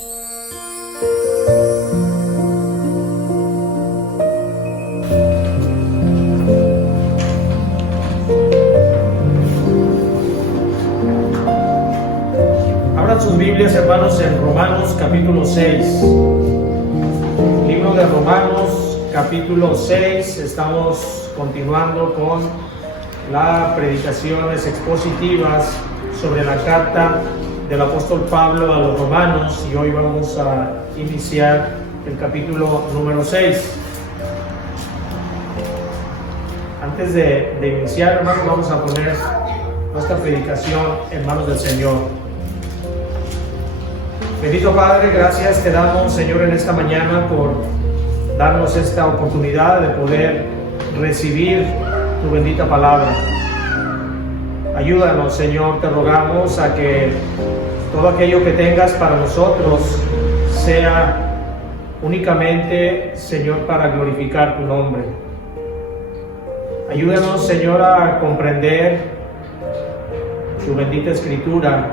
Abran sus Biblias, hermanos, en Romanos capítulo 6. Libro de Romanos capítulo 6. Estamos continuando con las predicaciones expositivas sobre la carta del apóstol Pablo a los romanos, y hoy vamos a iniciar el capítulo número 6. Antes de iniciar, hermanos, vamos a poner nuestra predicación en manos del Señor. Bendito Padre, gracias te damos, Señor, en esta mañana por darnos esta oportunidad de poder recibir tu bendita palabra. Ayúdanos, Señor, te rogamos a que todo aquello que tengas para nosotros sea únicamente, Señor, para glorificar tu nombre. Ayúdanos, Señor, a comprender tu bendita Escritura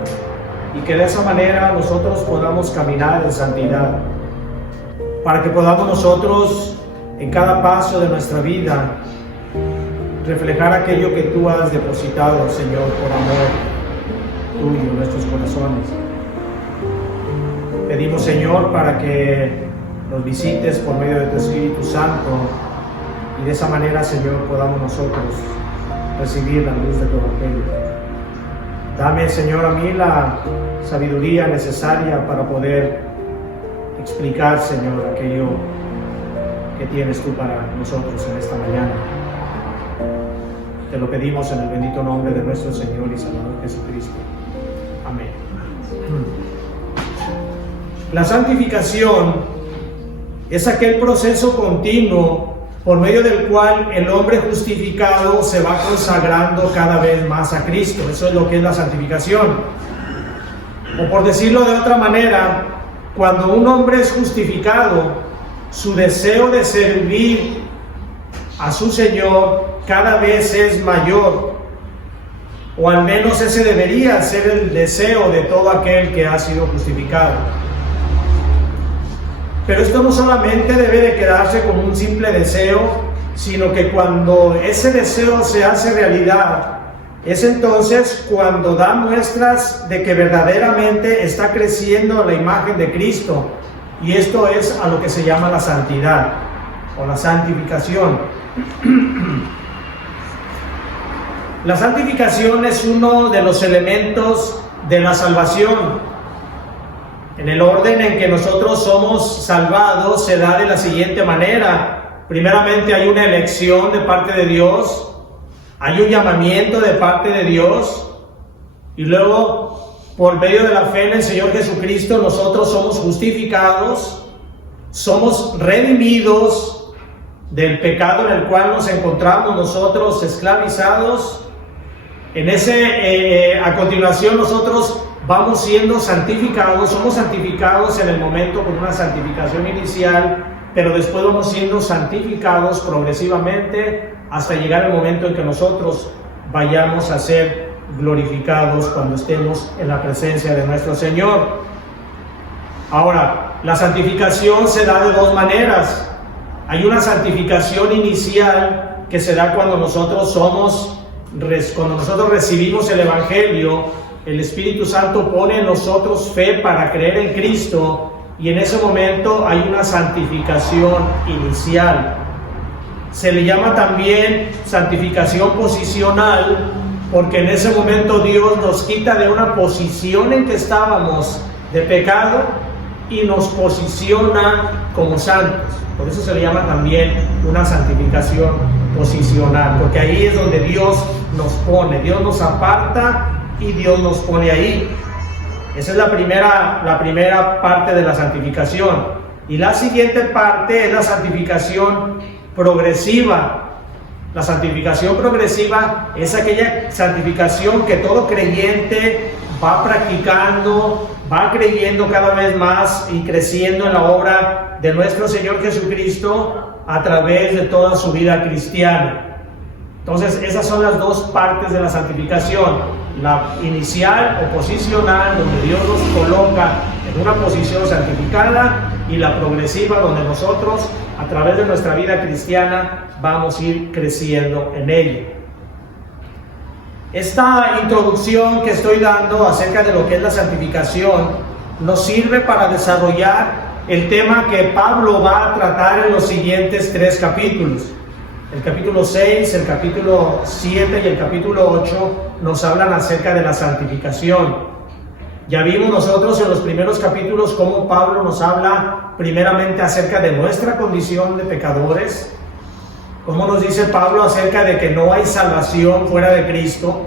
y que de esa manera nosotros podamos caminar en santidad, para que podamos nosotros en cada paso de nuestra vida reflejar aquello que tú has depositado, Señor, por amor tuyo en nuestros corazones. Pedimos, Señor, para que nos visites por medio de tu Espíritu Santo y de esa manera, Señor, podamos nosotros recibir la luz de tu Evangelio. Dame, Señor, a mí la sabiduría necesaria para poder explicar, Señor, aquello que tienes tú para nosotros en esta mañana. Te lo pedimos en el bendito nombre de nuestro Señor y Salvador Jesucristo. Amén. La santificación es aquel proceso continuo por medio del cual el hombre justificado se va consagrando cada vez más a Cristo. Eso es lo que es la santificación. O por decirlo de otra manera, cuando un hombre es justificado, su deseo de servir a su Señor cada vez es mayor, o al menos ese debería ser el deseo de todo aquel que ha sido justificado. Pero esto no solamente debe de quedarse como un simple deseo, sino que cuando ese deseo se hace realidad, es entonces cuando da muestras de que verdaderamente está creciendo la imagen de Cristo, y esto es a lo que se llama la santidad o la santificación. La santificación es uno de los elementos de la salvación. En el orden en que nosotros somos salvados se da de la siguiente manera. Primeramente hay una elección de parte de Dios, hay un llamamiento de parte de Dios, y luego por medio de la fe en el Señor Jesucristo nosotros somos justificados, somos redimidos del pecado en el cual nos encontramos nosotros esclavizados. A continuación nosotros vamos siendo santificados, somos santificados en el momento con una santificación inicial, pero después vamos siendo santificados progresivamente hasta llegar el momento en que nosotros vayamos a ser glorificados cuando estemos en la presencia de nuestro Señor. Ahora, la santificación se da de dos maneras. Hay una santificación inicial que se da cuando nosotros recibimos el Evangelio. El Espíritu Santo pone en nosotros fe para creer en Cristo, y en ese momento hay una santificación inicial. Se le llama también santificación posicional, porque en ese momento Dios nos quita de una posición en que estábamos de pecado y nos posiciona como santos. Por eso se le llama también una santificación posicional, porque ahí es donde Dios nos pone, Dios nos aparta y Dios nos pone ahí. Esa es la primera parte de la santificación. Y la siguiente parte es la santificación progresiva. La santificación progresiva es aquella santificación que todo creyente va practicando, va creyendo cada vez más y creciendo en la obra de nuestro Señor Jesucristo a través de toda su vida cristiana. Entonces, esas son las dos partes de la santificación. La inicial o posicional, donde Dios nos coloca en una posición santificada, y la progresiva, donde nosotros a través de nuestra vida cristiana vamos a ir creciendo en ella. Esta introducción que estoy dando acerca de lo que es la santificación nos sirve para desarrollar el tema que Pablo va a tratar en los siguientes 3 capítulos. El capítulo 6, el capítulo 7 y el capítulo 8 nos hablan acerca de la santificación. Ya vimos nosotros en los primeros capítulos cómo Pablo nos habla primeramente acerca de nuestra condición de pecadores, cómo nos dice Pablo acerca de que no hay salvación fuera de Cristo.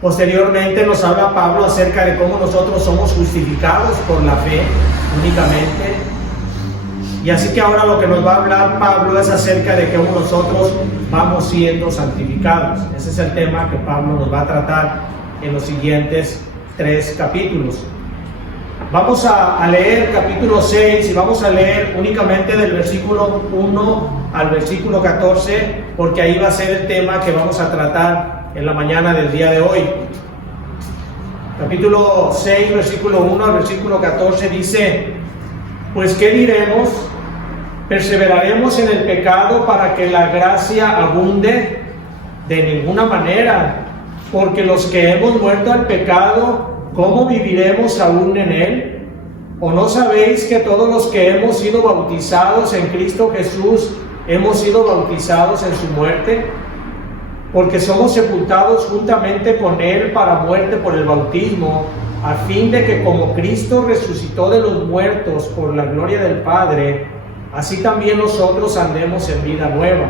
Posteriormente nos habla Pablo acerca de cómo nosotros somos justificados por la fe únicamente. Y así que ahora lo que nos va a hablar Pablo es acerca de cómo nosotros vamos siendo santificados. Ese es el tema que Pablo nos va a tratar en los siguientes 3 capítulos. Vamos a leer capítulo 6 y vamos a leer únicamente del versículo 1 al versículo 14, porque ahí va a ser el tema que vamos a tratar en la mañana del día de hoy. Capítulo 6, versículo 1 al versículo 14 dice: pues ¿qué diremos? ¿Perseveraremos en el pecado para que la gracia abunde? De ninguna manera. Porque los que hemos muerto al pecado, ¿cómo viviremos aún en él? ¿O no sabéis que todos los que hemos sido bautizados en Cristo Jesús, hemos sido bautizados en su muerte? Porque somos sepultados juntamente con él para muerte por el bautismo, a fin de que como Cristo resucitó de los muertos por la gloria del Padre, así también nosotros andemos en vida nueva.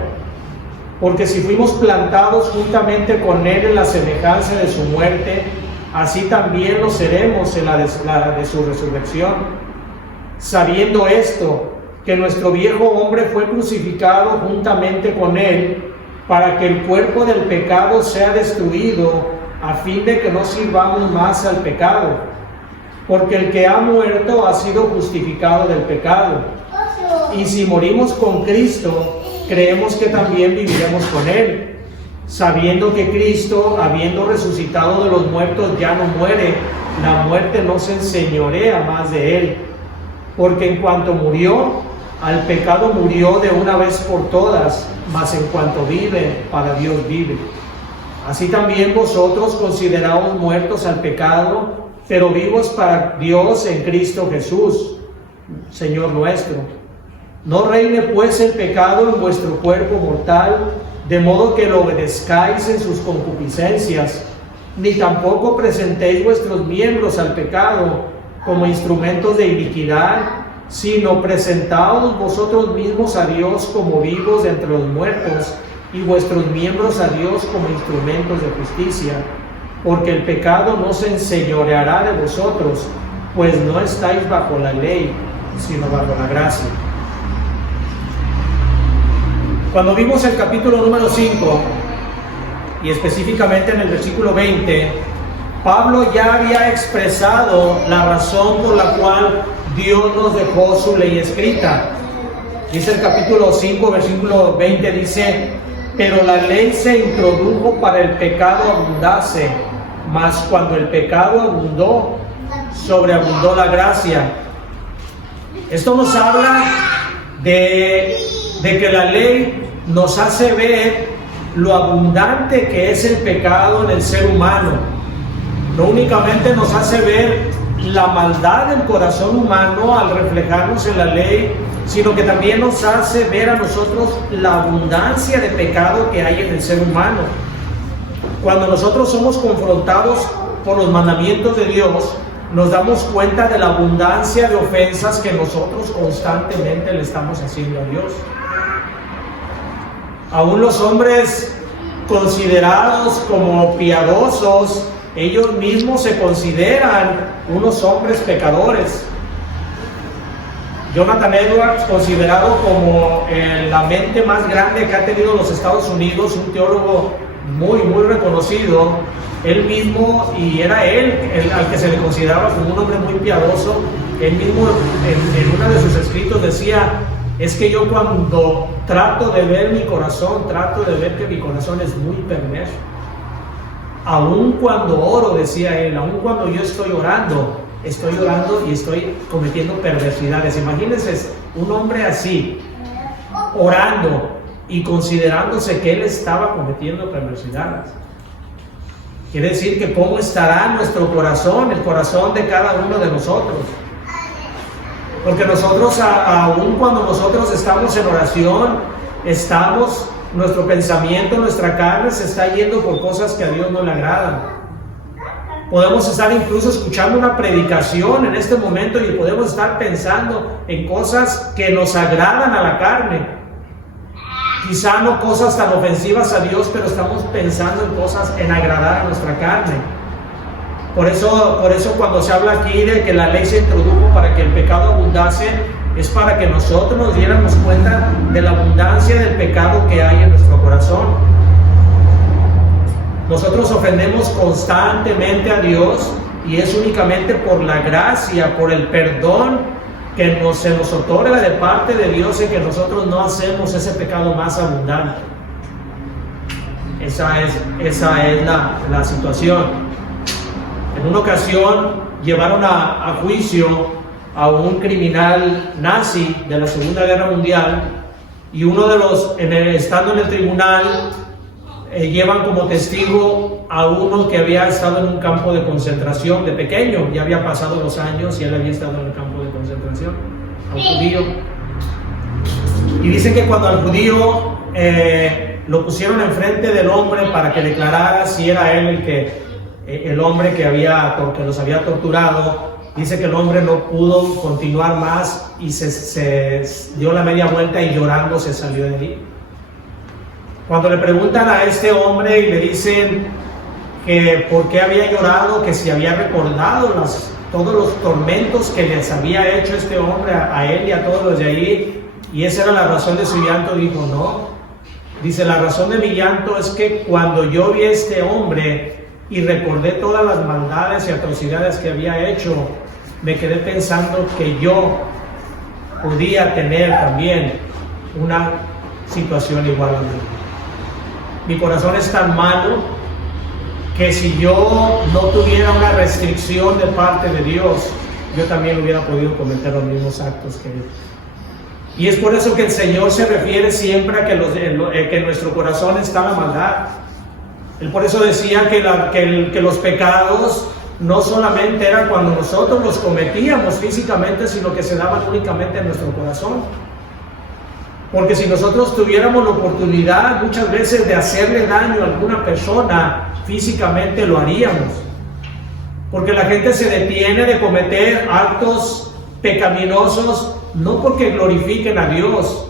Porque si fuimos plantados juntamente con él en la semejanza de su muerte, así también lo seremos en la de su resurrección. Sabiendo esto, que nuestro viejo hombre fue crucificado juntamente con él, para que el cuerpo del pecado sea destruido, a fin de que no sirvamos más al pecado. Porque el que ha muerto ha sido justificado del pecado. Y si morimos con Cristo, creemos que también viviremos con él, sabiendo que Cristo, habiendo resucitado de los muertos, ya no muere, la muerte no se enseñorea más de él. Porque en cuanto murió, al pecado murió de una vez por todas, mas en cuanto vive, para Dios vive. Así también vosotros consideraos muertos al pecado, pero vivos para Dios en Cristo Jesús, Señor nuestro. No reine pues el pecado en vuestro cuerpo mortal, de modo que lo obedezcáis en sus concupiscencias, ni tampoco presentéis vuestros miembros al pecado como instrumentos de iniquidad, sino presentaos vosotros mismos a Dios como vivos de entre los muertos, y vuestros miembros a Dios como instrumentos de justicia. Porque el pecado no se enseñoreará de vosotros, pues no estáis bajo la ley, sino bajo la gracia. Cuando vimos el capítulo número 5, y específicamente en el versículo 20, Pablo ya había expresado la razón por la cual Dios nos dejó su ley escrita. Dice el capítulo 5, versículo 20, dice: pero la ley se introdujo para el pecado abundase, mas cuando el pecado abundó, sobreabundó la gracia. Esto nos habla de que la ley nos hace ver lo abundante que es el pecado en el ser humano. No únicamente nos hace ver la maldad del corazón humano al reflejarnos en la ley, sino que también nos hace ver a nosotros la abundancia de pecado que hay en el ser humano. Cuando nosotros somos confrontados por los mandamientos de Dios, nos damos cuenta de la abundancia de ofensas que nosotros constantemente le estamos haciendo a Dios. Aún los hombres considerados como piadosos, ellos mismos se consideran unos hombres pecadores. Jonathan Edwards, considerado como la mente más grande que ha tenido los Estados Unidos, un teólogo muy reconocido, él mismo, y era él al que se le consideraba como un hombre muy piadoso, él mismo en uno de sus escritos decía: es que yo cuando trato de ver mi corazón, trato de ver que mi corazón es muy perverso. aun cuando oro, decía él, aun cuando yo estoy orando y estoy cometiendo perversidades. Imagínense un hombre así, orando y considerándose que él estaba cometiendo perversidades. Quiere decir que cómo estará nuestro corazón, el corazón de cada uno de nosotros. Porque nosotros, aun cuando nosotros estamos en oración, nuestro pensamiento, nuestra carne se está yendo por cosas que a Dios no le agradan. Podemos estar incluso escuchando una predicación en este momento y podemos estar pensando en cosas que nos agradan a la carne. Quizá no cosas tan ofensivas a Dios, pero estamos pensando en cosas en agradar a nuestra carne. Por eso cuando se habla aquí de que la ley se introdujo para que el pecado abundase, es para que nosotros nos diéramos cuenta de la abundancia del pecado que hay en nuestro corazón. Nosotros ofendemos constantemente a Dios y es únicamente por la gracia, por el perdón que se nos otorga de parte de Dios en que nosotros no hacemos ese pecado más abundante. Esa es la situación. En una ocasión llevaron a juicio a un criminal nazi de la Segunda Guerra Mundial y uno de los, estando en el tribunal, llevan como testigo a uno que había estado en un campo de concentración de pequeño, ya había pasado los años y él había estado en el campo de concentración, a un judío. Y dicen que cuando al judío lo pusieron enfrente del hombre para que declarara si era él el hombre que los había torturado, dice que el hombre no pudo continuar más y se dio la media vuelta y llorando se salió de allí. Cuando le preguntan a este hombre y le dicen que por qué había llorado, que si había recordado todos los tormentos que les había hecho este hombre a él y a todos los de ahí, y esa era la razón de su llanto, dijo no. Dice, la razón de mi llanto es que cuando yo vi a este hombre y recordé todas las maldades y atrocidades que había hecho, me quedé pensando que yo podía tener también una situación igual a mí. Mi corazón es tan malo que si yo no tuviera una restricción de parte de Dios, yo también hubiera podido cometer los mismos actos que él. Y es por eso que el Señor se refiere siempre a que en nuestro corazón está la maldad. Él por eso decía que los pecados no solamente eran cuando nosotros los cometíamos físicamente, sino que se daban únicamente en nuestro corazón. Porque si nosotros tuviéramos la oportunidad muchas veces de hacerle daño a alguna persona, físicamente lo haríamos. Porque la gente se detiene de cometer actos pecaminosos no porque glorifiquen a Dios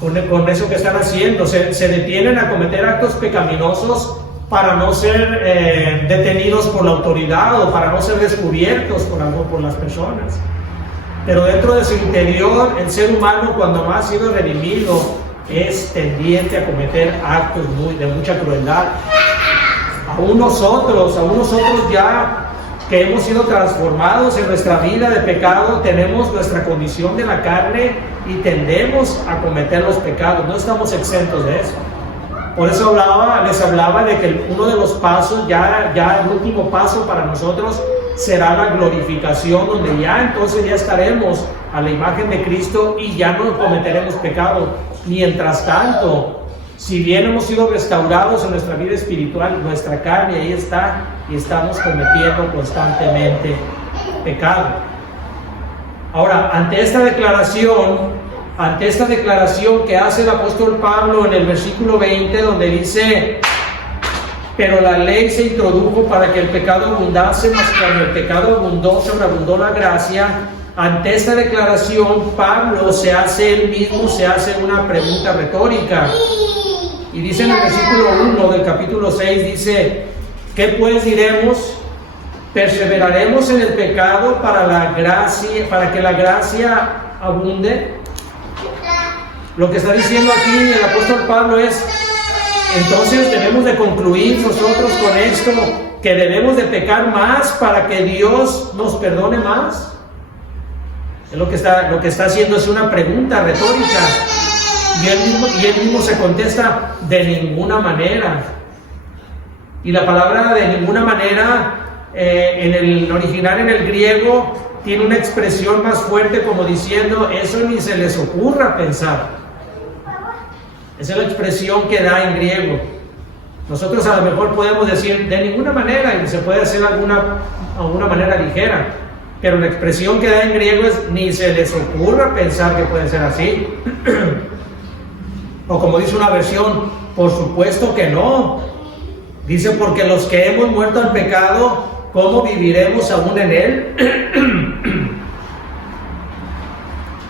con eso que están haciendo. Se detienen a cometer actos pecaminosos para no ser detenidos por la autoridad o para no ser descubiertos por las personas. Pero dentro de su interior, el ser humano, cuando no ha sido redimido, es tendiente a cometer actos de mucha crueldad. Aún nosotros ya que hemos sido transformados en nuestra vida de pecado, tenemos nuestra condición de la carne y tendemos a cometer los pecados. No estamos exentos de eso. Por eso les hablaba de que uno de los pasos, ya el último paso para nosotros, será la glorificación, donde ya estaremos a la imagen de Cristo y ya no cometeremos pecado. Mientras tanto, si bien hemos sido restaurados en nuestra vida espiritual, nuestra carne ahí está y estamos cometiendo constantemente pecado. Ahora, ante esta declaración que hace el apóstol Pablo en el versículo 20, donde dice: pero la ley se introdujo para que el pecado abundase, mas cuando el pecado abundó, sobreabundó la gracia. Ante esta declaración, Pablo se hace una pregunta retórica. Y dice en el versículo 1 del capítulo 6, dice: ¿qué pues diremos? ¿Perseveraremos en el pecado para que la gracia abunde? Lo que está diciendo aquí el apóstol Pablo es: entonces debemos de concluir nosotros con esto, que debemos de pecar más para que Dios nos perdone más. Es lo que está haciendo es una pregunta retórica. Y él mismo se contesta: de ninguna manera. Y la palabra de ninguna manera, en el original, en el griego, tiene una expresión más fuerte como diciendo, eso ni se les ocurra pensar. Esa es la expresión que da en griego. Nosotros a lo mejor podemos decir de ninguna manera, y se puede hacer alguna manera ligera, pero la expresión que da en griego es ni se les ocurra pensar que puede ser así. O como dice una versión, por supuesto que no. Dice, porque los que hemos muerto al pecado, ¿cómo viviremos aún en él?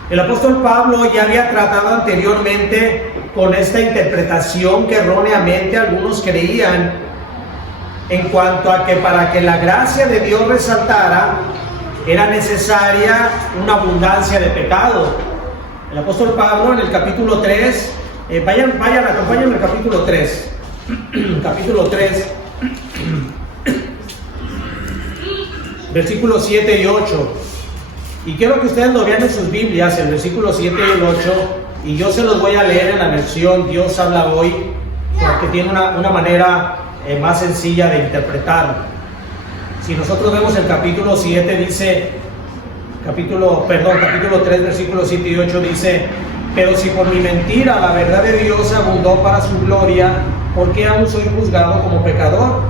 El apóstol Pablo ya había tratado anteriormente con esta interpretación que erróneamente algunos creían en cuanto a que para que la gracia de Dios resaltara era necesaria una abundancia de pecado. El apóstol Pablo en el capítulo 3, acompáñenme al capítulo 3. Capítulo 3, versículos 7 y 8. Y quiero que ustedes lo vean en sus Biblias, el versículo 7 y el 8, y yo se los voy a leer en la versión Dios habla hoy, porque tiene una manera más sencilla de interpretarlo. Si nosotros vemos el capítulo 7, dice, capítulo 3, versículos 7 y 8 dice, pero si por mi mentira la verdad de Dios abundó para su gloria, ¿por qué aún soy juzgado como pecador?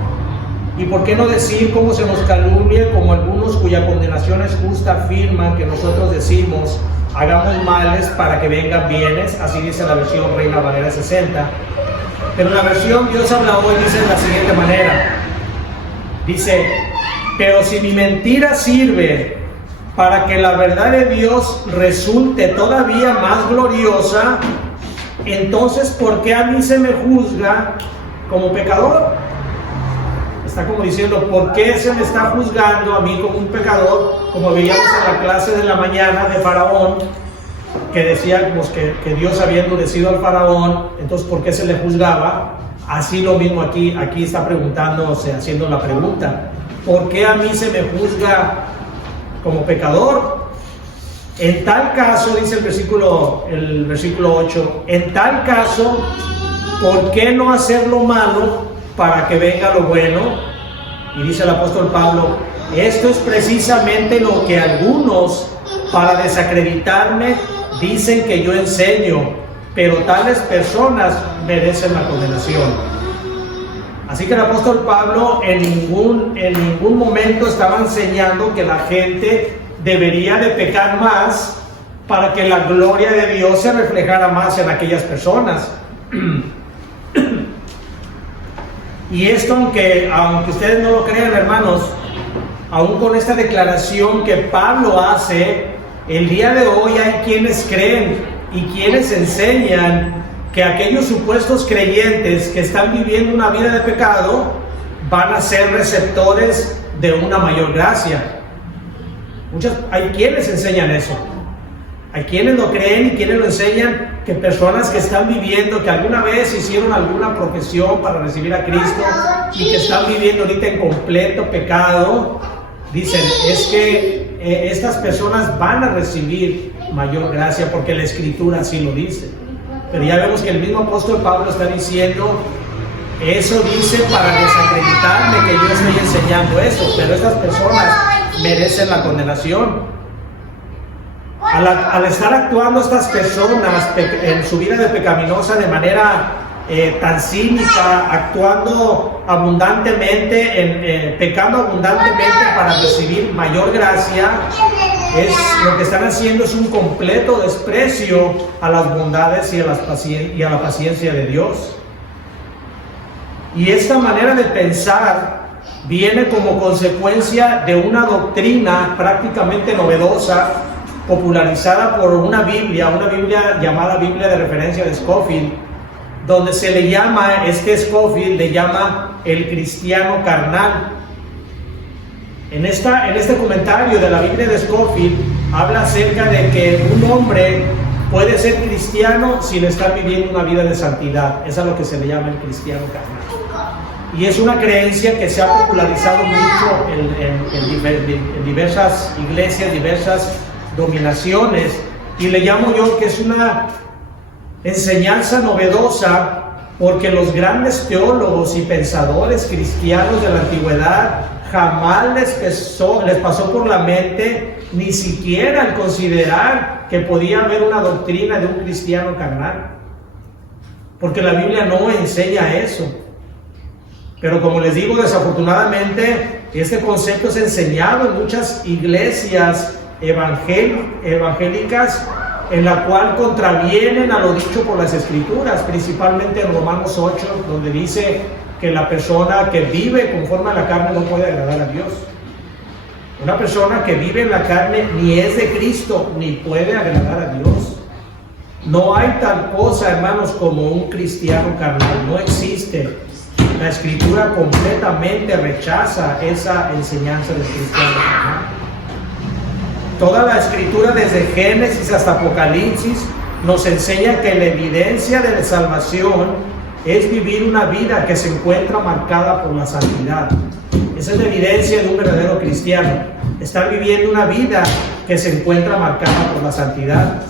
¿Y por qué no decir cómo se nos calumnia, como algunos cuya condenación es justa afirman que nosotros decimos, hagamos males para que vengan bienes? Así dice la versión Reina Valera 60. Pero la versión Dios habla hoy dice de la siguiente manera. Dice, pero si mi mentira sirve para que la verdad de Dios resulte todavía más gloriosa, entonces ¿por qué a mí se me juzga como pecador? Está como diciendo, ¿por qué se me está juzgando a mí como un pecador? Como veíamos en la clase de la mañana de Faraón, que decíamos que Dios había endurecido al Faraón, entonces ¿por qué se le juzgaba? Así lo mismo aquí está preguntándose, haciendo la pregunta, ¿por qué a mí se me juzga como pecador? En tal caso, dice el versículo 8, en tal caso, ¿por qué no hacer lo malo para que venga lo bueno? Y dice el apóstol Pablo, esto es precisamente lo que algunos, para desacreditarme, dicen que yo enseño, pero tales personas merecen la condenación. Así que el apóstol Pablo en ningún momento estaba enseñando que la gente debería de pecar más para que la gloria de Dios se reflejara más en aquellas personas. Y esto, aunque ustedes no lo crean, hermanos, aún con esta declaración que Pablo hace, el día de hoy hay quienes creen y quienes enseñan que aquellos supuestos creyentes que están viviendo una vida de pecado van a ser receptores de una mayor gracia. Hay quienes enseñan eso. Hay quienes lo creen y quienes lo enseñan, que personas que están viviendo, que alguna vez hicieron alguna profesión para recibir a Cristo y que están viviendo ahorita en completo pecado, dicen, es que estas personas van a recibir mayor gracia porque la Escritura así lo dice. Pero ya vemos que el mismo apóstol Pablo está diciendo, eso dice para desacreditarme que yo estoy enseñando eso, pero estas personas merecen la condenación. Al estar actuando estas personas en su vida de pecaminosa de manera tan cínica, actuando abundantemente, pecando abundantemente para recibir mayor gracia, lo que están haciendo es un completo desprecio a las bondades y a la paciencia de Dios. Y esta manera de pensar viene como consecuencia de una doctrina prácticamente novedosa, popularizada por una Biblia llamada Biblia de referencia de Scofield, donde se le llama, Scofield le llama el cristiano carnal. En este comentario de la Biblia de Scofield habla acerca de que un hombre puede ser cristiano sin estar viviendo una vida de santidad. Eso es lo que se le llama el cristiano carnal. Y es una creencia que se ha popularizado mucho en diversas iglesias, diversas dominaciones, y le llamo yo que es una enseñanza novedosa porque los grandes teólogos y pensadores cristianos de la antigüedad jamás les pasó por la mente ni siquiera el considerar que podía haber una doctrina de un cristiano carnal, porque la Biblia no enseña eso. Pero como les digo, desafortunadamente este concepto es enseñado en muchas iglesias evangélicas, en la cual contravienen a lo dicho por las Escrituras, principalmente en Romanos 8, donde dice que la persona que vive conforme a la carne no puede agradar a Dios. Una persona que vive en la carne ni es de Cristo, ni puede agradar a Dios. No hay tal cosa, hermanos, como un cristiano carnal, no existe. La Escritura completamente rechaza esa enseñanza del cristiano carnal. Toda la Escritura, desde Génesis hasta Apocalipsis, nos enseña que la evidencia de la salvación es vivir una vida que se encuentra marcada por la santidad. Esa es la evidencia de un verdadero cristiano, estar viviendo una vida que se encuentra marcada por la santidad.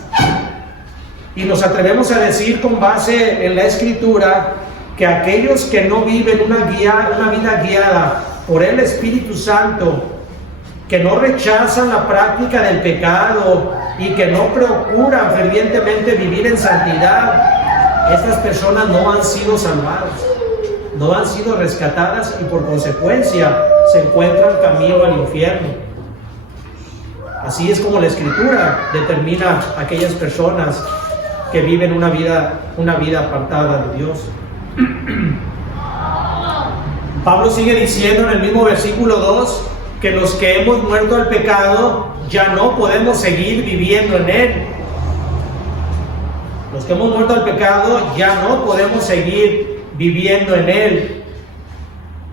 Y nos atrevemos a decir, con base en la Escritura, que aquellos que no viven una vida guiada por el Espíritu Santo, que no rechazan la práctica del pecado y que no procuran fervientemente vivir en santidad, estas personas no han sido salvadas, no han sido rescatadas y por consecuencia se encuentran camino al infierno. Así es como la Escritura determina a aquellas personas que viven una vida apartada de Dios. Pablo sigue diciendo en el mismo versículo 2 que los que hemos muerto al pecado ya no podemos seguir viviendo en él. Los que hemos muerto al pecado ya no podemos seguir viviendo en él.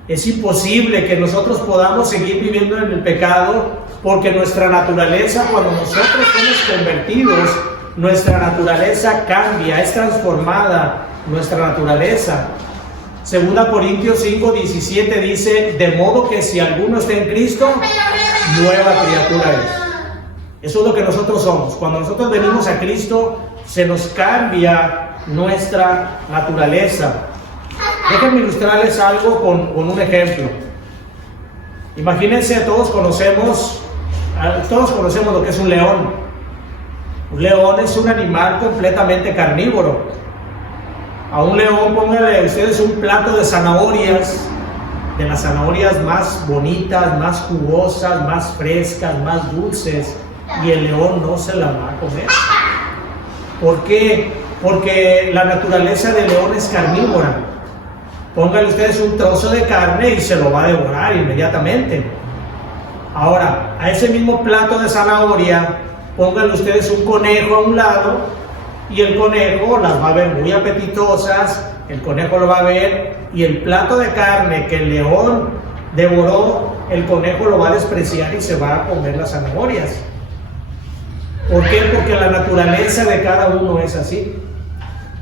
Es imposible que nosotros podamos seguir viviendo en el pecado, porque nuestra naturaleza, cuando nosotros somos convertidos, nuestra naturaleza cambia, es transformada nuestra naturaleza. 2 Corintios 5:17 dice: de modo que si alguno está en Cristo, nueva criatura es. Eso es lo que nosotros somos. Cuando nosotros venimos a Cristo, se nos cambia nuestra naturaleza. Déjenme ilustrarles algo con un ejemplo. Imagínense, todos conocemos lo que es un león. Un león es un animal completamente carnívoro. A un león, pónganle ustedes un plato de zanahorias, de las zanahorias más bonitas, más jugosas, más frescas, más dulces, y el león no se la va a comer. ¿Por qué? Porque la naturaleza del león es carnívora. Pónganle ustedes un trozo de carne y se lo va a devorar inmediatamente. Ahora, a ese mismo plato de zanahoria, pónganle ustedes un conejo a un lado, y el conejo las va a ver muy apetitosas, el conejo lo va a ver, y el plato de carne que el león devoró, el conejo lo va a despreciar y se va a comer las zanahorias. ¿Por qué? Porque la naturaleza de cada uno es así.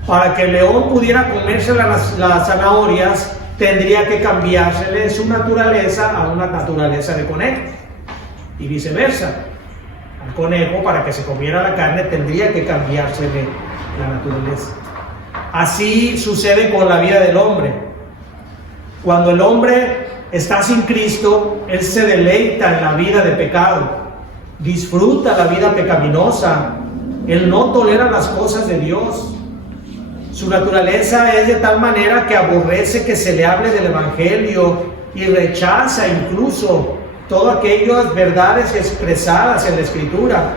Para que el león pudiera comerse las zanahorias, tendría que cambiársele su naturaleza a una naturaleza de conejo, y viceversa. Al conejo, para que se comiera la carne, tendría que cambiársele la naturaleza. Así sucede con la vida del hombre. Cuando el hombre está sin Cristo, él se deleita en la vida de pecado, disfruta la vida pecaminosa, él no tolera las cosas de Dios. Su naturaleza es de tal manera que aborrece que se le hable del Evangelio y rechaza incluso todas aquellas verdades expresadas en la Escritura.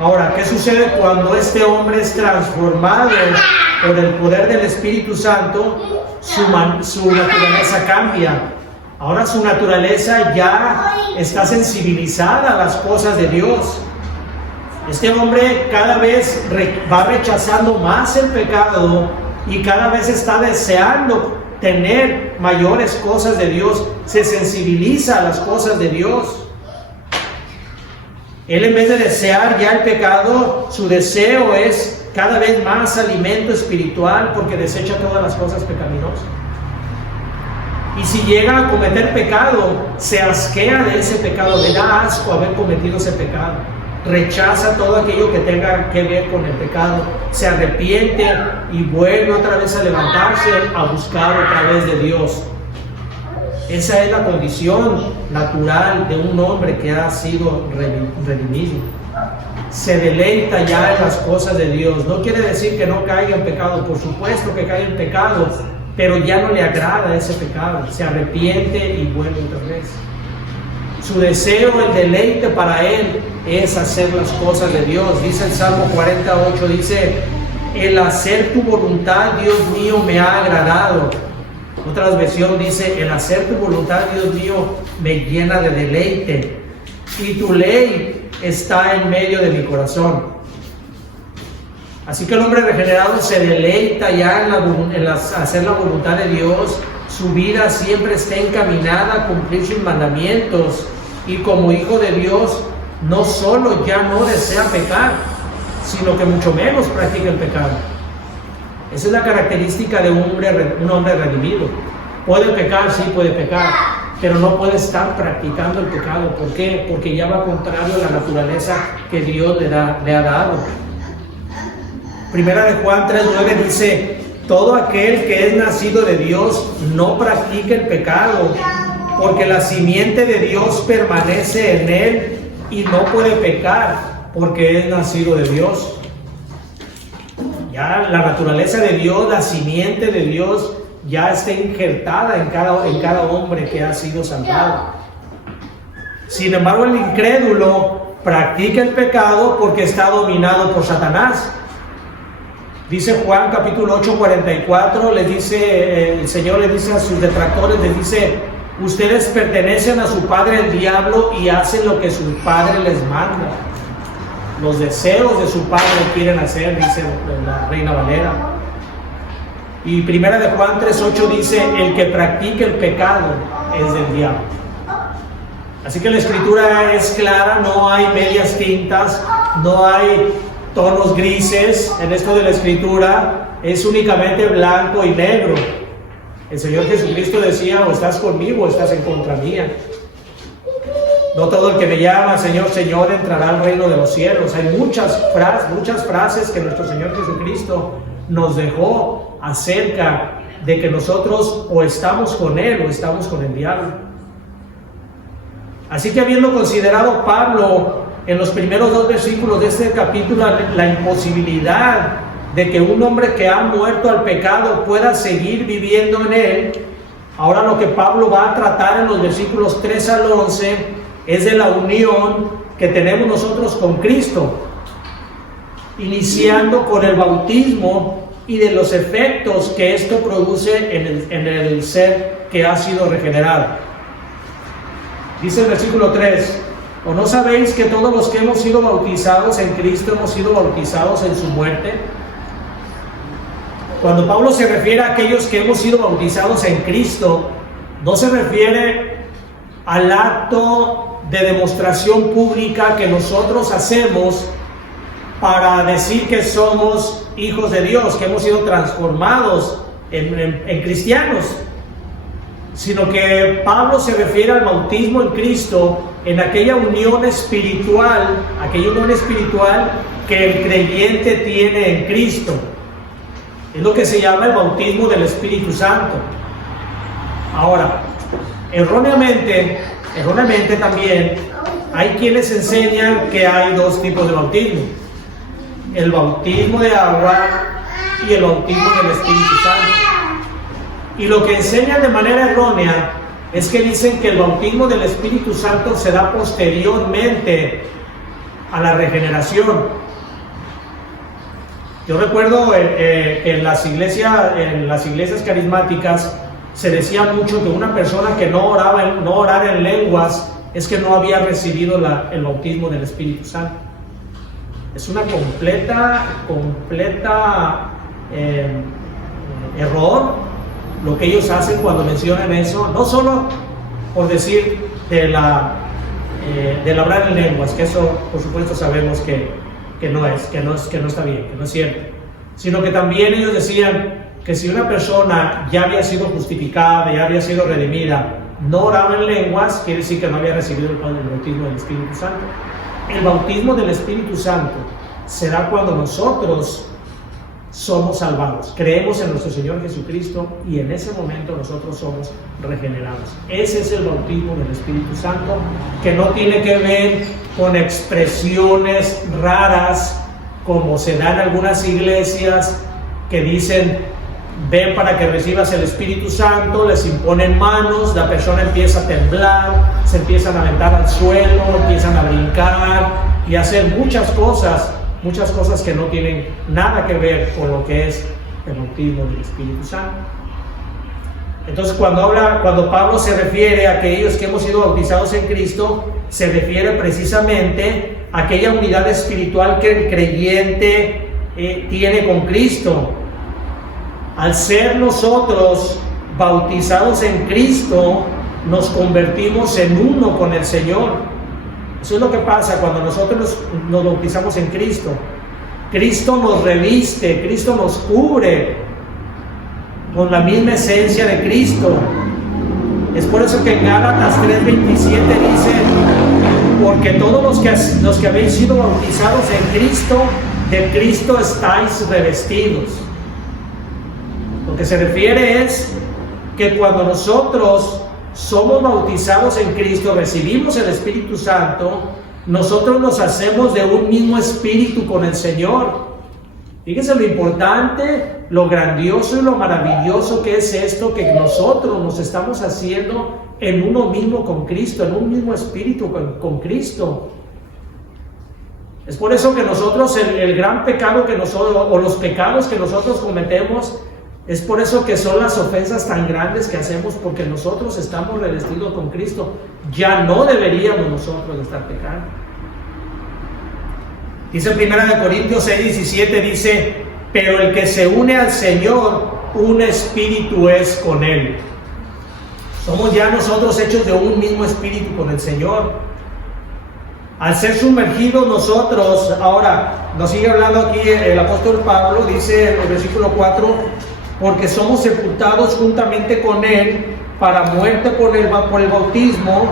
Ahora, ¿qué sucede cuando este hombre es transformado por el poder del Espíritu Santo? Su naturaleza cambia. Ahora su naturaleza ya está sensibilizada a las cosas de Dios. Este hombre cada vez va rechazando más el pecado y cada vez está deseando tener mayores cosas de Dios, se sensibiliza a las cosas de Dios. Él, en vez de desear ya el pecado, su deseo es cada vez más alimento espiritual, porque desecha todas las cosas pecaminosas. Y si llega a cometer pecado, se asquea de ese pecado, le da asco haber cometido ese pecado. rechaza todo aquello que tenga que ver con el pecado, se arrepiente y vuelve otra vez a levantarse a buscar otra vez de Dios. Esa es la condición natural de un hombre que ha sido redimido. Se deleita ya en las cosas de Dios. No quiere decir que no caiga en pecado, por supuesto que cae en pecado, pero ya no le agrada ese pecado, se arrepiente y vuelve otra vez. Su deseo, el deleite para él es hacer las cosas de Dios. Dice el Salmo 48, dice: el hacer tu voluntad, Dios mío, me ha agradado. Otra versión dice: el hacer tu voluntad, Dios mío, me llena de deleite, y tu ley está en medio de mi corazón. Así que el hombre regenerado se deleita ya en hacer la voluntad de Dios. Su vida siempre está encaminada a cumplir sus mandamientos, y como hijo de Dios no solo ya no desea pecar, sino que mucho menos practica el pecado. Esa es la característica de un hombre redimido. Puede pecar, sí puede pecar, pero no puede estar practicando el pecado. ¿Por qué? Porque ya va contrario a la naturaleza que Dios le ha dado. Primera de Juan 3:9 dice: todo aquel que es nacido de Dios no practica el pecado, porque la simiente de Dios permanece en él y no puede pecar, porque es nacido de Dios. Ya la naturaleza de Dios, la simiente de Dios, ya está injertada en cada hombre que ha sido salvado. Sin embargo, el incrédulo practica el pecado porque está dominado por Satanás. Dice Juan capítulo 8:44, el Señor le dice a sus detractores, les dice: ustedes pertenecen a su padre el diablo y hacen lo que su padre les manda. Los deseos de su padre quieren hacer, dice la Reina Valera. Y primera de Juan 3:8 dice: el que practica el pecado es del diablo. Así que la escritura es clara, no hay medias tintas, no hay tonos grises en esto de la escritura, es únicamente blanco y negro. El Señor Jesucristo decía: o estás conmigo o estás en contra mía. No todo el que me llama Señor, Señor entrará al reino de los cielos. Hay muchas frases que nuestro Señor Jesucristo nos dejó acerca de que nosotros o estamos con Él o estamos con el diablo. Así que, habiendo considerado Pablo en los primeros 2 versículos de este capítulo la imposibilidad de que un hombre que ha muerto al pecado pueda seguir viviendo en él, ahora lo que Pablo va a tratar en los versículos 3 al 11 es de la unión que tenemos nosotros con Cristo, iniciando con el bautismo y de los efectos que esto produce en el ser que ha sido regenerado. Dice el versículo 3: ¿o no sabéis que todos los que hemos sido bautizados en Cristo hemos sido bautizados en su muerte? Cuando Pablo se refiere a aquellos que hemos sido bautizados en Cristo, no se refiere al acto de demostración pública que nosotros hacemos para decir que somos hijos de Dios, que hemos sido transformados en cristianos, sino que Pablo se refiere al bautismo en Cristo, en aquella unión espiritual que el creyente tiene en Cristo. Es lo que se llama el bautismo del Espíritu Santo. Ahora, erróneamente también hay quienes enseñan que hay 2 tipos de bautismo: el bautismo de agua y el bautismo del Espíritu Santo. Y lo que enseñan de manera errónea es que dicen que el bautismo del Espíritu Santo se da posteriormente a la regeneración. Yo recuerdo en las iglesias carismáticas se decía mucho que una persona que no orara en lenguas es que no había recibido el bautismo del Espíritu Santo. Es una completa error lo que ellos hacen cuando mencionan eso, no solo por decir del hablar en lenguas, que eso por supuesto sabemos que no está bien, que no es cierto, sino que también ellos decían que si una persona ya había sido justificada, ya había sido redimida, no oraba en lenguas, quiere decir que no había recibido el bautismo del Espíritu Santo. El bautismo del Espíritu Santo será cuando nosotros somos salvados, creemos en nuestro Señor Jesucristo y en ese momento nosotros somos regenerados. Ese es el bautismo del Espíritu Santo, que no tiene que ver con expresiones raras como se dan en algunas iglesias que dicen: ven para que recibas el Espíritu Santo, les imponen manos, la persona empieza a temblar, se empiezan a aventar al suelo, empiezan a brincar y a hacer muchas cosas que no tienen nada que ver con lo que es el bautismo del Espíritu Santo. Entonces, cuando Pablo se refiere a aquellos que hemos sido bautizados en Cristo, se refiere precisamente a aquella unidad espiritual que el creyente tiene con Cristo. Al ser nosotros bautizados en Cristo, nos convertimos en uno con el Señor. Eso es lo que pasa cuando nosotros nos bautizamos en Cristo. Cristo nos reviste, Cristo nos cubre con la misma esencia de Cristo. Es por eso que en Gálatas 3:27 dice: porque todos los que habéis sido bautizados en Cristo, de Cristo estáis revestidos. Lo que se refiere es que cuando nosotros somos bautizados en Cristo, recibimos el Espíritu Santo, nosotros nos hacemos de un mismo espíritu con el Señor. Fíjense lo importante, lo grandioso y lo maravilloso que es esto, que nosotros nos estamos haciendo en uno mismo con Cristo, en un mismo espíritu con Cristo. Es por eso que nosotros, el gran pecado que nosotros, o los pecados que nosotros cometemos, es por eso que son las ofensas tan grandes que hacemos, porque nosotros estamos revestidos con Cristo. Ya no deberíamos nosotros estar pecando. Dice 1 Corintios 6:17, dice: pero el que se une al Señor, un espíritu es con Él. Somos ya nosotros hechos de un mismo espíritu con el Señor. Al ser sumergidos nosotros, ahora nos sigue hablando aquí el apóstol Pablo, dice en el versículo 4: porque somos sepultados juntamente con Él para muerte por el bautismo,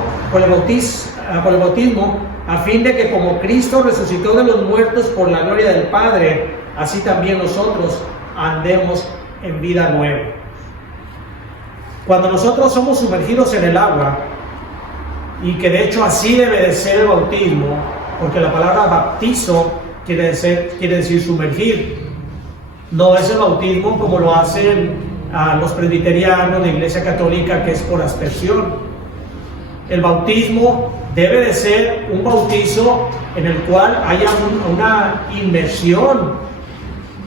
a fin de que como Cristo resucitó de los muertos por la gloria del Padre, así también nosotros andemos en vida nueva. Cuando nosotros somos sumergidos en el agua, y que de hecho así debe de ser el bautismo, porque la palabra baptizo quiere decir sumergir. No es el bautismo como lo hacen los presbiterianos, la Iglesia Católica, que es por aspersión. El bautismo debe de ser un bautizo en el cual haya una inmersión.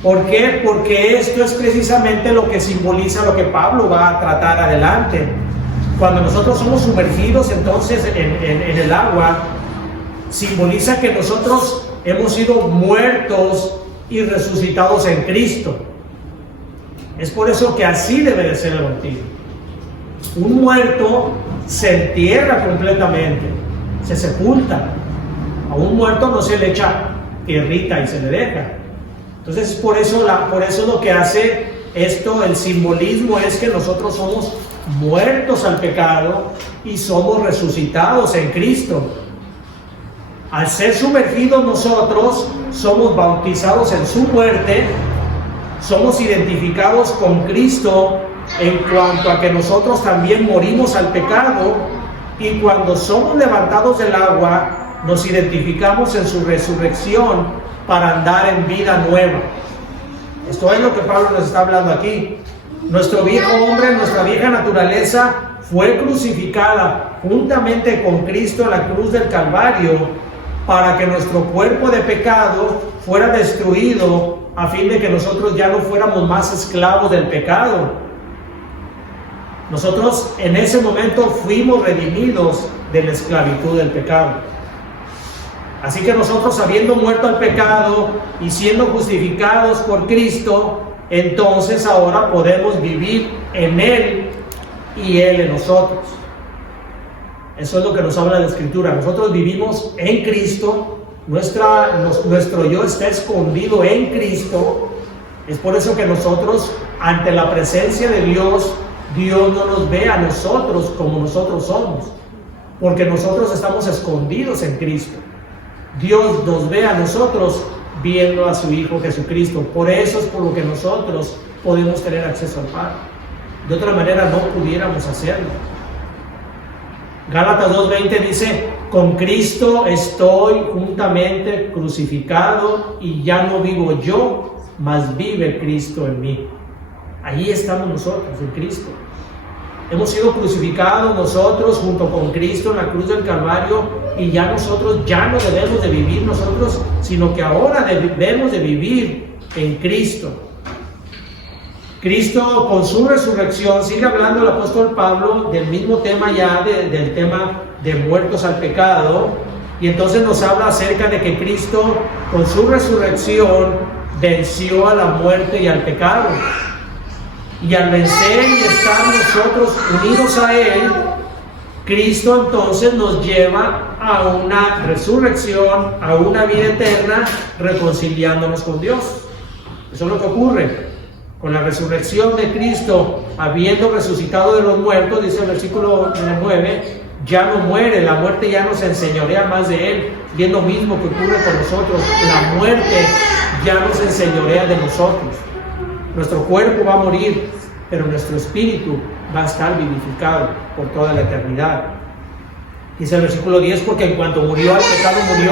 ¿Por qué? Porque esto es precisamente lo que simboliza lo que Pablo va a tratar adelante. Cuando nosotros somos sumergidos entonces en el agua, simboliza que nosotros hemos sido muertos y resucitados en Cristo. Es por eso que así debe de ser el bautismo. Un muerto se entierra completamente, se sepulta. A un muerto no se le echa tierrita y se le deja. Entonces por eso lo que hace esto, el simbolismo, es que nosotros somos muertos al pecado y somos resucitados en Cristo. Al ser sumergidos nosotros, somos bautizados en su muerte, somos identificados con Cristo en cuanto a que nosotros también morimos al pecado, y cuando somos levantados del agua, nos identificamos en su resurrección para andar en vida nueva. Esto es lo que Pablo nos está hablando aquí. Nuestro viejo hombre, nuestra vieja naturaleza fue crucificada juntamente con Cristo en la cruz del Calvario, para que nuestro cuerpo de pecado fuera destruido, a fin de que nosotros ya no fuéramos más esclavos del pecado. Nosotros en ese momento fuimos redimidos de la esclavitud del pecado. Así que nosotros, habiendo muerto al pecado y siendo justificados por Cristo, entonces ahora podemos vivir en Él y Él en nosotros. Eso es lo que nos habla la Escritura. Nosotros vivimos en Cristo, nuestro yo está escondido en Cristo. Es por eso que nosotros, ante la presencia de Dios, Dios no nos ve a nosotros como nosotros somos, porque nosotros estamos escondidos en Cristo. Dios nos ve a nosotros viendo a su Hijo Jesucristo. Por eso es por lo que nosotros podemos tener acceso al Padre. De otra manera no pudiéramos hacerlo. Gálatas 2:20 dice: con Cristo estoy juntamente crucificado y ya no vivo yo, mas vive Cristo en mí. Ahí estamos nosotros, en Cristo. Hemos sido crucificados nosotros junto con Cristo en la cruz del Calvario, y ya nosotros ya no debemos de vivir nosotros, sino que ahora debemos de vivir en Cristo. Cristo, con su resurrección, sigue hablando el apóstol Pablo del mismo tema ya, del tema de muertos al pecado, y entonces nos habla acerca de que Cristo, con su resurrección, venció a la muerte y al pecado. Y al vencer y estar nosotros unidos a Él, Cristo entonces nos lleva a una resurrección, a una vida eterna, reconciliándonos con Dios. Eso es lo que ocurre. Con la resurrección de Cristo, habiendo resucitado de los muertos, dice el versículo 9, ya no muere, la muerte ya no se enseñorea más de Él. Y es lo mismo que ocurre con nosotros. La muerte ya no se enseñorea de nosotros. Nuestro cuerpo va a morir, pero nuestro espíritu va a estar vivificado por toda la eternidad. Dice el versículo 10, porque en cuanto murió al pecado, murió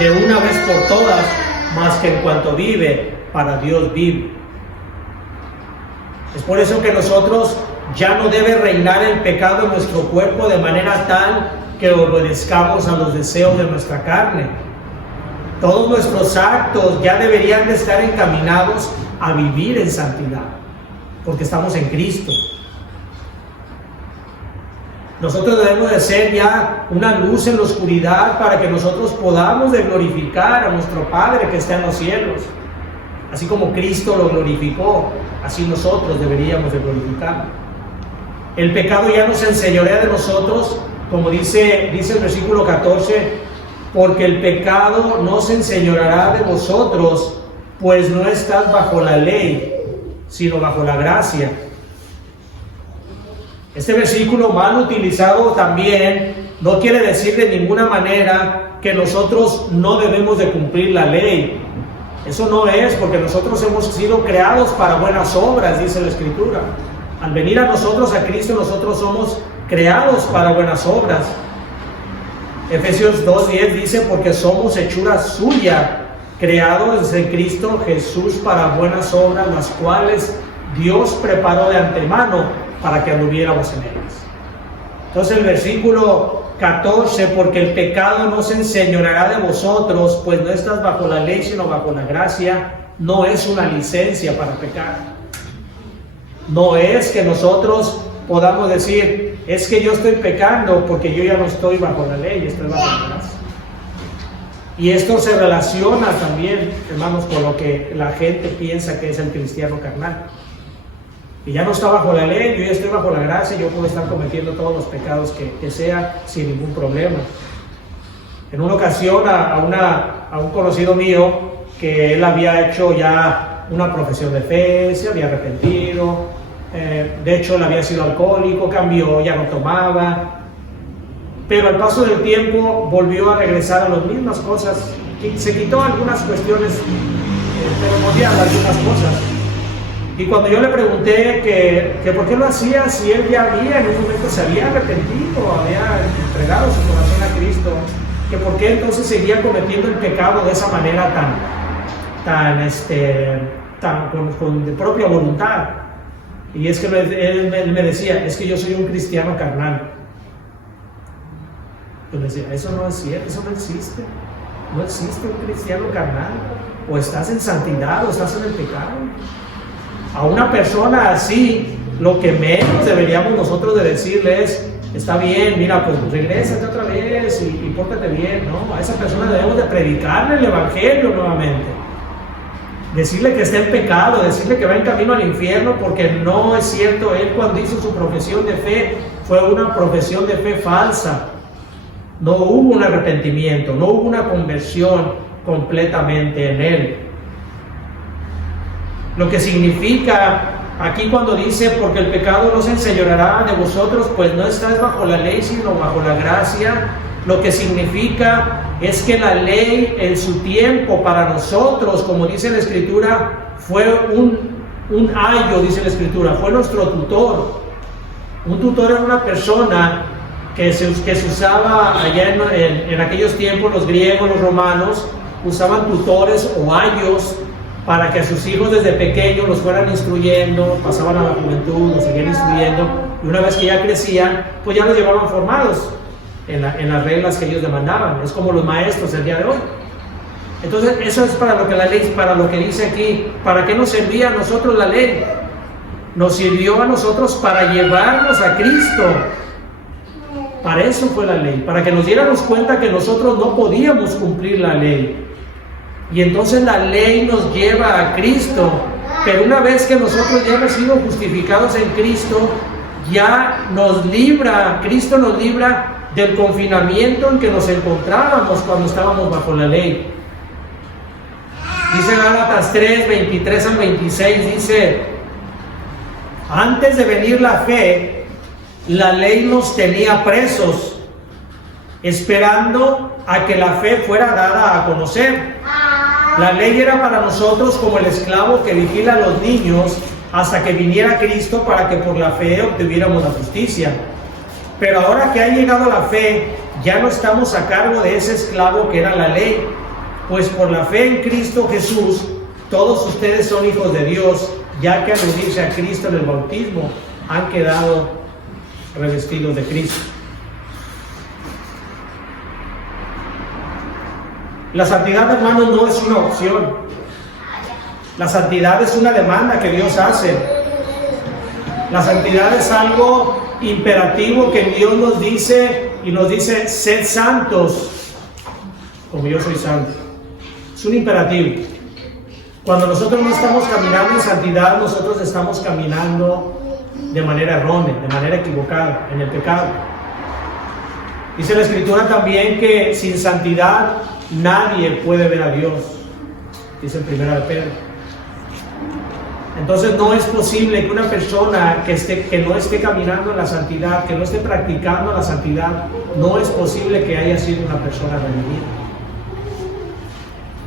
de una vez por todas, mas que en cuanto vive, para Dios vive. Es por eso que nosotros ya no debe reinar el pecado en nuestro cuerpo de manera tal que obedezcamos a los deseos de nuestra carne. Todos nuestros actos ya deberían de estar encaminados a vivir en santidad, porque estamos en Cristo. Nosotros debemos de ser ya una luz en la oscuridad para que nosotros podamos de glorificar a nuestro Padre que está en los cielos. Así como Cristo lo glorificó, así nosotros deberíamos de glorificar. El pecado ya no se enseñorea de nosotros, como dice el versículo 14, porque el pecado no se enseñoreará de vosotros, pues no estás bajo la ley, sino bajo la gracia. Este versículo mal utilizado también no quiere decir de ninguna manera que nosotros no debemos de cumplir la ley. Eso no es, porque nosotros hemos sido creados para buenas obras, dice la Escritura. Al venir a nosotros, a Cristo, nosotros somos creados para buenas obras. Efesios 2:10 dice, porque somos hechura suya, creados en Cristo Jesús para buenas obras, las cuales Dios preparó de antemano para que anduviéramos en ellas. Entonces el versículo 14, porque el pecado no se enseñoreará de vosotros, pues no estás bajo la ley, sino bajo la gracia, no es una licencia para pecar. No es que nosotros podamos decir, es que yo estoy pecando porque yo ya no estoy bajo la ley, estoy bajo la gracia. Y esto se relaciona también, hermanos, con lo que la gente piensa que es el cristiano carnal. Y ya no está bajo la ley, yo ya estoy bajo la gracia, yo puedo estar cometiendo todos los pecados que sea sin ningún problema. En una ocasión a un conocido mío, que él había hecho ya una profesión de fe, se había arrepentido, de hecho él había sido alcohólico, cambió, ya no tomaba, pero al paso del tiempo volvió a regresar a las mismas cosas, se quitó algunas cuestiones, pero volvía a algunas cosas. Y cuando yo le pregunté que por qué lo hacía, si él ya había en un momento se había arrepentido, había entregado su corazón a Cristo, que por qué entonces seguía cometiendo el pecado de esa manera con de propia voluntad. Y es que él me decía, es que yo soy un cristiano carnal. Yo le decía, eso no es cierto, eso no existe. No existe un cristiano carnal. O estás en santidad o estás en el pecado. A una persona así, lo que menos deberíamos nosotros de decirle es, está bien, mira, pues regrésate otra vez y pórtate bien, ¿no? A esa persona debemos de predicarle el evangelio nuevamente. Decirle que está en pecado, decirle que va en camino al infierno, porque no es cierto. Él, cuando hizo su profesión de fe, fue una profesión de fe falsa. No hubo un arrepentimiento, no hubo una conversión completamente en él. Lo que significa aquí cuando dice, porque el pecado no se enseñoreará de vosotros, pues no estáis bajo la ley, sino bajo la gracia, Lo que significa es que la ley en su tiempo para nosotros, como dice la Escritura, fue un ayo, dice la Escritura, fue nuestro tutor. Un tutor era una persona que se usaba allá en aquellos tiempos, los griegos, los romanos, usaban tutores o ayos para que a sus hijos desde pequeños los fueran instruyendo, pasaban a la juventud, los seguían instruyendo, y una vez que ya crecían, pues ya los llevaban formados en las reglas que ellos demandaban. Es como los maestros el día de hoy. Entonces, eso es para lo que la ley, para lo que dice aquí. ¿Para qué nos servía a nosotros la ley? Nos sirvió a nosotros para llevarnos a Cristo. Para eso fue la ley, para que nos diéramos cuenta que nosotros no podíamos cumplir la ley. Y entonces la ley nos lleva a Cristo. Pero una vez que nosotros ya hemos sido justificados en Cristo, ya nos libra, Cristo nos libra del confinamiento en que nos encontrábamos cuando estábamos bajo la ley. Dice Gálatas 3, 23 al 26, dice: antes de venir la fe, la ley nos tenía presos, esperando a que la fe fuera dada a conocer. La ley era para nosotros como el esclavo que vigila a los niños hasta que viniera Cristo, para que por la fe obtuviéramos la justicia. Pero ahora que ha llegado la fe, ya no estamos a cargo de ese esclavo que era la ley, pues por la fe en Cristo Jesús, todos ustedes son hijos de Dios, ya que al unirse a Cristo en el bautismo, han quedado revestidos de Cristo. La santidad, hermanos, no es una opción. La santidad es una demanda que Dios hace. La santidad es algo imperativo que Dios nos dice, y nos dice: sed santos como yo soy santo. Es un imperativo. Cuando nosotros no estamos caminando en santidad, nosotros estamos caminando de manera errónea, de manera equivocada, en el pecado. Dice la Escritura también que sin santidad nadie puede ver a Dios, dice en 1 de Pedro. Entonces no es posible que una persona que no esté caminando en la santidad, que no esté practicando la santidad, no es posible que haya sido una persona redimida.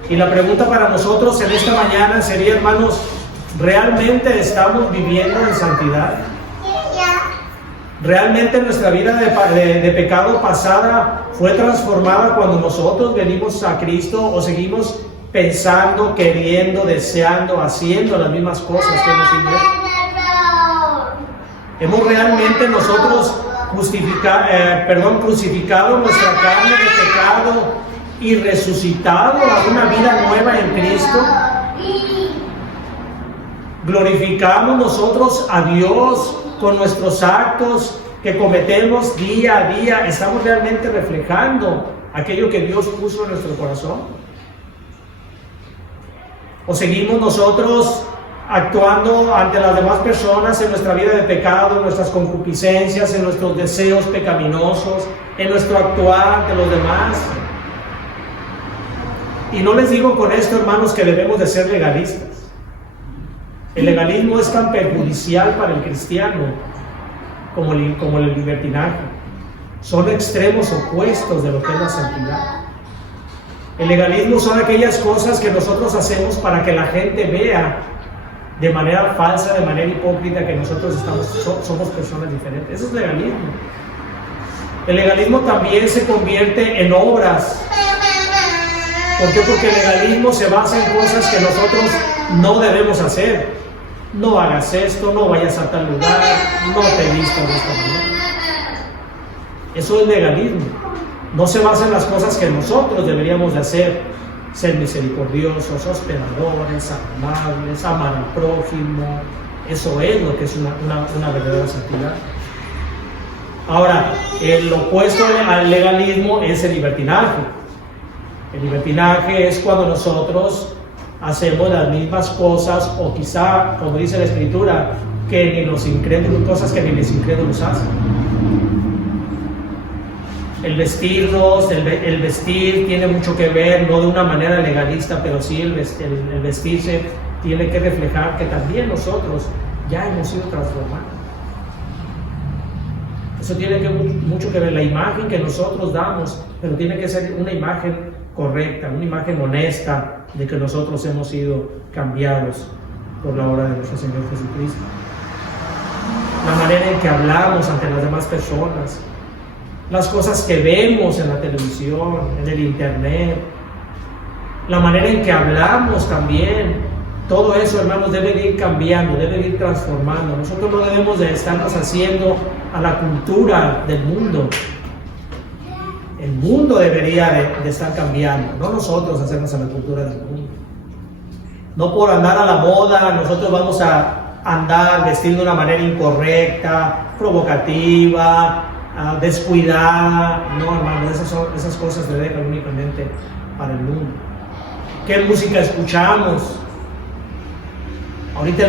Y la pregunta para nosotros en esta mañana sería, hermanos, ¿realmente estamos viviendo en santidad? ¿Realmente nuestra vida de pecado pasada fue transformada cuando nosotros venimos a Cristo, o seguimos pensando, queriendo, deseando, haciendo las mismas cosas que hemos hecho? ¿Hemos realmente nosotros crucificado nuestra carne de pecado y resucitado a una vida nueva en Cristo? ¿Glorificamos nosotros a Dios con nuestros actos que cometemos día a día? ¿Estamos realmente reflejando aquello que Dios puso en nuestro corazón? ¿O seguimos nosotros actuando ante las demás personas en nuestra vida de pecado, en nuestras concupiscencias, en nuestros deseos pecaminosos, en nuestro actuar ante los demás? Y no les digo con esto, hermanos, que debemos de ser legalistas. El legalismo es tan perjudicial para el cristiano como el libertinaje. Son extremos opuestos de lo que es la santidad. El legalismo son aquellas cosas que nosotros hacemos para que la gente vea de manera falsa, de manera hipócrita, que nosotros somos personas diferentes. Eso es legalismo. El legalismo también se convierte en obras. ¿Por qué? Porque el legalismo se basa en cosas que nosotros no debemos hacer. No hagas esto, no vayas a tal lugar, no te vistas de esta manera. Eso es legalismo. No se basa en las cosas que nosotros deberíamos de hacer: ser misericordiosos, hospedadores, amables, amar al prójimo. Eso es lo que es una verdadera santidad. Ahora, el opuesto al legalismo es el libertinaje. El libertinaje es cuando nosotros hacemos las mismas cosas, o quizá, como dice la Escritura, que ni los incrédulos, cosas que ni los incrédulos hacen. El vestirnos, el vestir tiene mucho que ver, no de una manera legalista, pero sí el vestirse tiene que reflejar que también nosotros ya hemos sido transformados. Eso tiene mucho que ver, la imagen que nosotros damos, pero tiene que ser una imagen correcta, una imagen honesta de que nosotros hemos sido cambiados por la obra de nuestro Señor Jesucristo. La manera en que hablamos ante las demás personas, las cosas que vemos en la televisión, en el internet, la manera en que hablamos también, todo eso, hermanos, debe de ir cambiando, debe de ir transformando. Nosotros no debemos de estarnos haciendo a la cultura del mundo. El mundo debería de estar cambiando, no nosotros hacernos a la cultura del mundo. No por andar a la moda, nosotros vamos a andar vestido de una manera incorrecta, provocativa, descuidada. No, hermano, esas cosas se dejan únicamente para el mundo. ¿Qué música escuchamos? Ahorita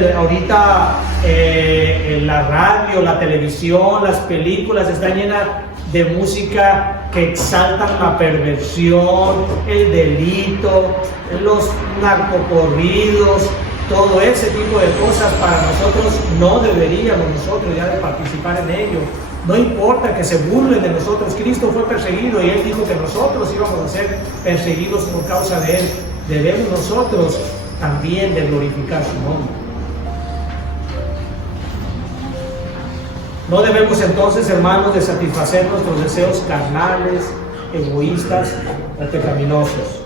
la radio, la televisión, las películas están llenas de música que exaltan la perversión, el delito, los narcocorridos, todo ese tipo de cosas. Para nosotros no deberíamos nosotros ya de participar en ello. No importa que se burlen de nosotros, Cristo fue perseguido y Él dijo que nosotros íbamos a ser perseguidos por causa de Él. Debemos nosotros también de glorificar su nombre. No debemos entonces, hermanos, de satisfacer nuestros deseos carnales, egoístas o pecaminosos.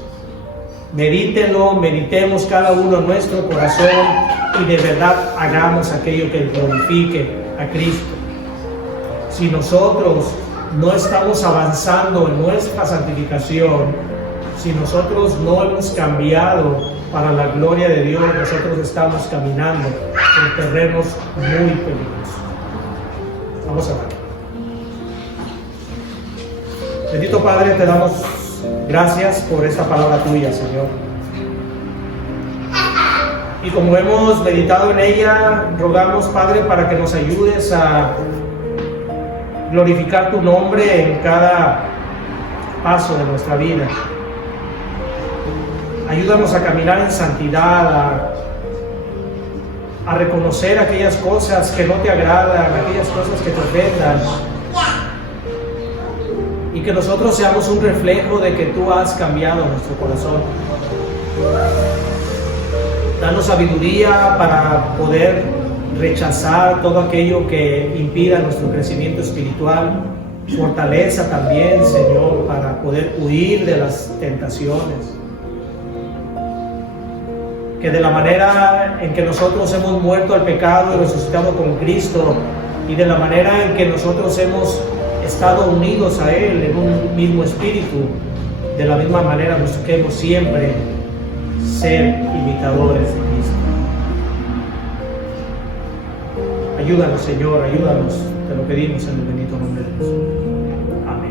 Medítenlo, meditemos cada uno en nuestro corazón y de verdad hagamos aquello que glorifique a Cristo. Si nosotros no estamos avanzando en nuestra santificación, si nosotros no hemos cambiado para la gloria de Dios, nosotros estamos caminando en terrenos muy peligrosos. Vamos a orar. Bendito Padre, te damos gracias por esta palabra tuya, Señor. Y como hemos meditado en ella, rogamos, Padre, para que nos ayudes a glorificar tu nombre en cada paso de nuestra vida. Ayúdanos a caminar en santidad, a reconocer aquellas cosas que no te agradan, aquellas cosas que te ofendan, y que nosotros seamos un reflejo de que tú has cambiado nuestro corazón. Danos sabiduría para poder rechazar todo aquello que impida nuestro crecimiento espiritual. Fortaleza también, Señor, para poder huir de las tentaciones. Que de la manera en que nosotros hemos muerto al pecado y resucitado con Cristo, y de la manera en que nosotros hemos estado unidos a Él en un mismo espíritu, de la misma manera busquemos siempre ser imitadores de Cristo. Ayúdanos, Señor, ayúdanos, te lo pedimos en el bendito nombre de Jesús. Amén.